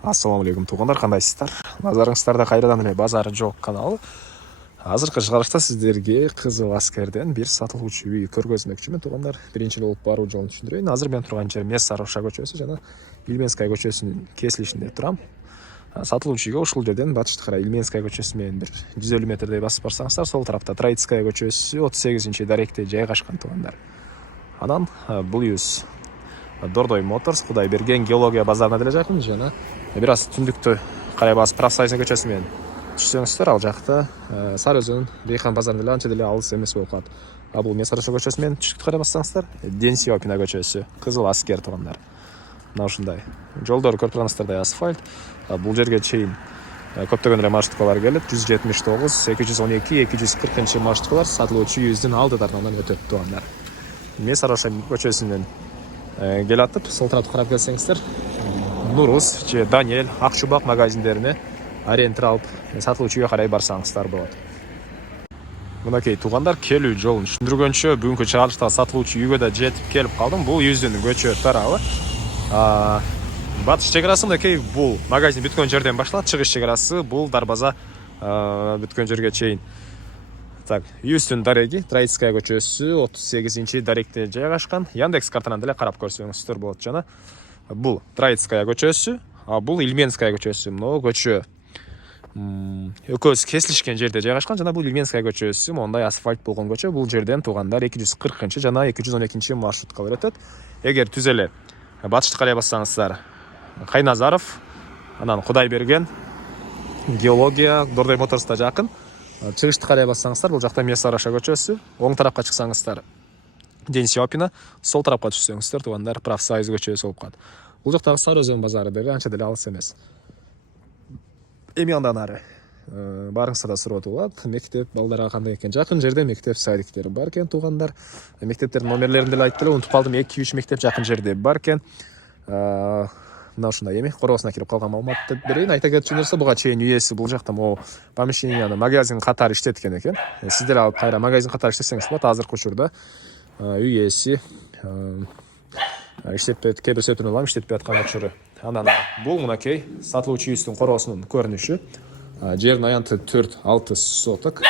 Ассалаумағалейкум туғандар, қандайсыздар? Назарыңыздарда қайрадан эле базары жоқ каналы. Азыркы чыгарышта сиздерге Кызыл Аскерден бир сатылуучу үй көргөзмөкчүмүн туғандар. Биринчи болуп баруу жолун түшүндүрөйүн. Азыр мен турган жер Мессаровша көчөсү жана Ильменская көчөсүнүн кесилишинде турам. Сатылуучу үйгө ушул жерден батышты карай Ильменская көчөсү менен бир 150 метрдей басып барсаңыздар, сол тарапта Троицкая көчөсү 38 даректе жайгашкан туғандар. Анан бул үйүбүз Дордой Моторс, Кудай берген геология базарына деле жакын жана бир аз түндүктү карай басып Правсайза көчөсү менен түшсөңүздөр, ал жакта Сары Өзөн Бейхан базарына деле анча деле алыс эмес болуп калат. А бул Мессаровша көчөсү менен түштүктү карай бассаңыздар, Ден Сиопина көчөсү, Кызыл Аскер тугандар. Мына ушундай. Жолдор көрүп тургансыздардай асфальт. Бул жерге чейин көптөгөн эле маршруткалар келет. 179, 212, 240 маршруткалар сатылуучу үйүбүздүн алдыдарынан өтөт тугандар. Мессаровша көчөсүнөн келатып, сол тарапты карап келсеңиздер, Нурус же Даниэль, Акчубак магазиндерине ориентир алып сатылуучу үйгө карай барсаңыздар болот. Мынакей тугандар, келүү жолун түшүндүргөнчө бүгүнкү чыгарылышта сатылуучу үйгө да жетип келип калдым. Бул үйүбүздүн көчө тарабы. Батыш чек-арасы мынакей бул магазин бүткөн жерден башталат, чыгыш чек-арасы бул дарбаза бүткөн жерге чейин. Так, үйүбүздүн дареги Троицкая көчөсү 38 даректе жайгашкан. Яндекс картанан деле карап көрсөңүздөр болот жана бул Троицкая көчөсү, а бул Ильменская көчөсү. Мына көчө экөөсү кесилишкен жерде жайгашкан жана бул Ильменская көчөсү мондай асфальт болгон көчө. Бул жерден тугандар 240 жана 212 маршруткалар өтөт. Эгер түз эле батышты карай бассаңыздар, Кайназаров, анан Кудай берген геология Дордой Моторста жакын. Чыгышты карай бассаңыздар, бул жакта Мессаровша көчөсү, оң тарапка чыксаңыздар Ден Сиопина, сол тарапка түшсөңүздөр тугандар Правсайз көчөсү болуп калат. Бул жактагы Сары Өзөн базары деле анча деле алыс эмес. Эми андан ары барыңыздар да сурап атылат, мектеп балдарга кандай экен? Жакын жерде мектеп садиктери бар экен тугандар. Мектептердин номерлерин деле айтып эле унутуп калдым. 2-3 мектеп жакын жерде бар экен. Мына ушундай эми короосуна кирип калган маалыматты берейин. Айта кетчү нерсе, буга чейин үйээси бул жакта могу помещенияны магазин катары иштеткен экен. Сиздер алып кайра магазин катары иштесеңиз болот. Азыркы учурда үйээси иштетпейт, көрсөтүнүп алам, иштетпей аткан учуру. Анан бул мынакей сатылуучу үйүбүздүн короосунун көрүнүшү. Жердин аянты 4-6 соток.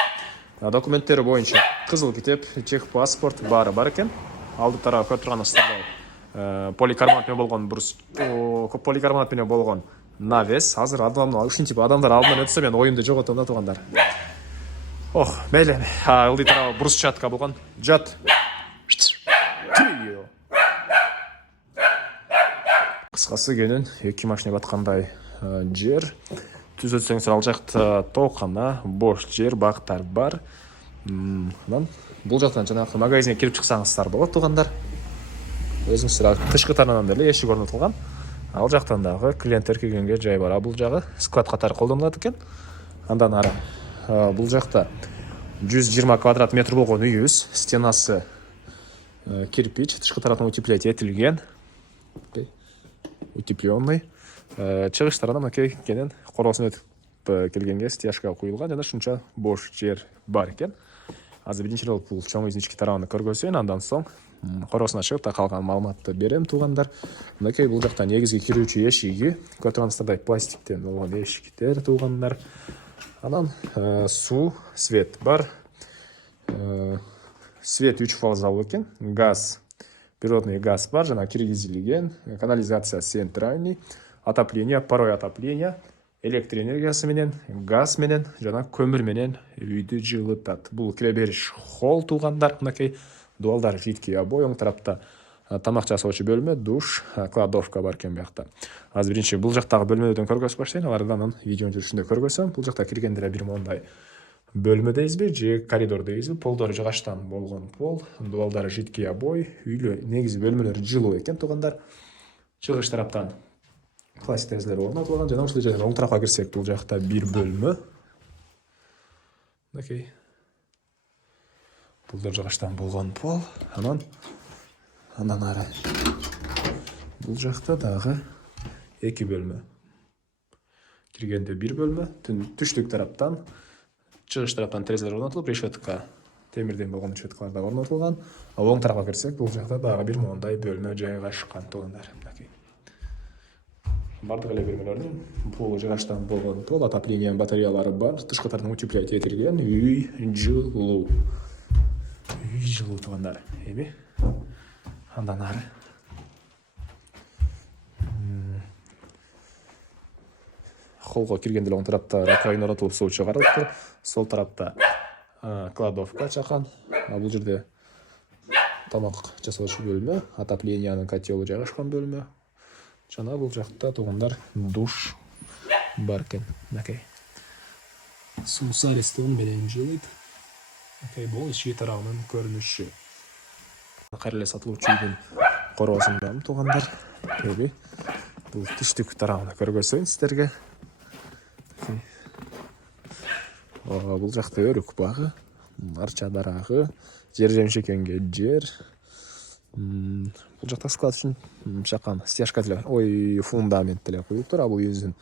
Документтери боюнча кызыл китеп, чек паспорт баары бар экен. Алды тарабы көрүп турганыңыздар поликарбонат менен болгон брус, поликарбонат менен болгон навес. Азыр ушинтип адамдар алдынан өтсө мен оюмду жоготом да тугандар. Ох, мейли. Ылдый тарабы брусчатка болгон. Жат. Кыскасы кенен 2 машина баткандай жер. Түз өтсөңүздөр, ал жакта тоокана, бош жер, бактар бар. Анан бул жактан жанагы магазинге кирип чыксаңыздар болот тугандар. Өзүңүздөр тышкы тараптан деле эшик орнотулган. Ал жактан дагы клиенттер киргенге жай бар. Бул жагы склад катары колдонулат экен. Андан ары бул жакта 120 квадрат метр болгон үйүбүз, стенасы кирпич, тышкы тараптан утеплять этилген. Утепленный. Чыгыштарына мынакей кенен короосун өтүп келгенге стяжка куюлган жана ушунча бош жер бар экен. Азыр биринчи болуп бул чоң үйдүн ички тарабын көргөзөйүн, андан соң короосуна чыгып да калган маалыматты берем тугандар. Мынакей бул жакта негизги кирүүчү эшиги, көрүп тургансыздардай пластиктен болгон эшиктер тугандар. Анан суу, свет бар. Свет 3 фазалуу экен, газ, природный газ бар, жана киргизилген, канализация центральный, отопление, паровое отопление, электр энергиясы менен, газ менен жана көмүр менен үйдү жылытат. Бул кире бериш холл тугандар. Мынакей дуалдар жидкий обой, оң тарапта тамак жасоочу бөлмө, душ, кладовка бар экен биякта. Азыр биринчи бул жактагы бөлмөдөн көргөзүп баштайын, алардан видеонун жүрүшүндө көргөзөм. Бул жакта киргенде бир мондай бөлмө дейбизби же коридор дейбизби? Полдору жыгачтан болгон пол, дуалдары жидкий обой, үйлө негизи бөлмөлөр жылуу экен тугандар. Чыгыш тараптан пластик терезелер орнотулган жана ушул жерден оң тарапка кирсек, бул жакта бир бөлмө. Мынакей полдор жыгачтан болгон пол, андан ары бул жакта дагы 2 бөлмө. Киргенде бир бөлмө, түштүк тараптан, чыгыш тараптан терезелер орнотулуп, решетка темирден болгон решеткалар да орнотулган. Ал оң тарапка кирсек, бул жакта дагы бир мондай бөлмө жайгашкан тугандар. бардық эле бөлмөлөрүнүн полу жыгачтан болгон, тол отопление батареялары бар, тышкы тарабынан утеплять этилген, үй жылуу. Үй жылуу туугандар. Эми андан ары холго киргенде оң тарапта раковина орнотулуп суу чыгарылыптыр. Сол тарапта кладовка чакан. Бул жерде тамак жасоочу бөлмө, отоплениянын котелу жайгашкан бөлмө. Жана бул жакта туугандар душ бар экен. Накей. Суу сарестон менен жылыйт. Накей, бул ички тарабынын көрүнүшү. Кайра эле сатылуучу үйдүн короосундамы туугандар. Эми бул түштүк тарабын көргөзөйүн сиздерге. Бул жакта өрүк багы, арча дарагы, жер жемшекенге жер. Бул жакта склад үчүн чакан стяжка деле, фундамент деле коюлуптур. Бул үйүбүздүн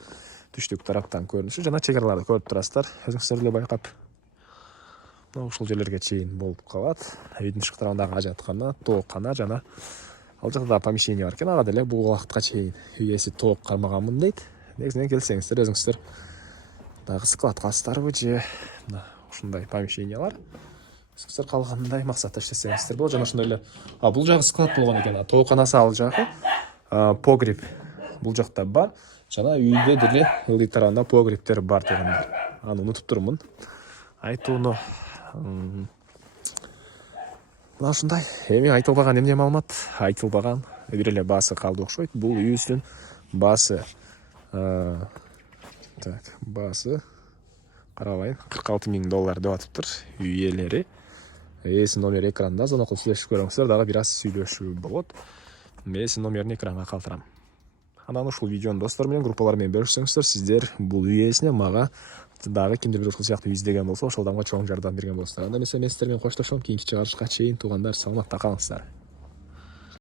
түштүк тараптан көрүнүшү жана чек-араларды көрүп турасыздар. Өзүңүздөр деле байкап. Ушул жерлерге чейин болуп калат. Үйдүн тышкы тарабындагы ажаткана, тооккана жана ал жакта да помещение бар экен. Ага деле бул убакытка чейин үй ээси тоок кармаганмын дейт. Негизинен келсеңиздер өзүңүздөр дагы склад кыласыздарбы же ушундай помещениялар өзүңүздөр калгандай максатта иштесеңиздер болот. Жана ошондой эле бул жагы склад болгон экен. Тоокканасы ал жагы погреб бул жакта бар. Жана үйдө деле ылдый тарабында погребтер бар туугандар. Аны унутуп турмун айтууну. Мына ушундай. Эми айтылбаган эмне маалымат? Айтылбаган бир эле баасы калды окшойт. Бул үйүбүздүн баасы. Баасы карабайын, $46,000 деп атыптыр үй ээлери. Ээсинин номери экранда, азан окуп сүйлөшүп көрөңүздөр, дагы бир аз сүйлөшүү болот. Ээсинин номерин экранга калтырам. Анан ушул видеону достор менен, группалар менен бөлүшсөңүздөр, сиздер бул үй ээсине мага дагы кимдир бир ушул сыяктуу издеген болсо, ошол адамга чоң жардам берген болосуздар. Анда эмесе мен сиздер менен коштошом. Кийинки чыгарышка чейин туугандар, саламатта калыңыздар.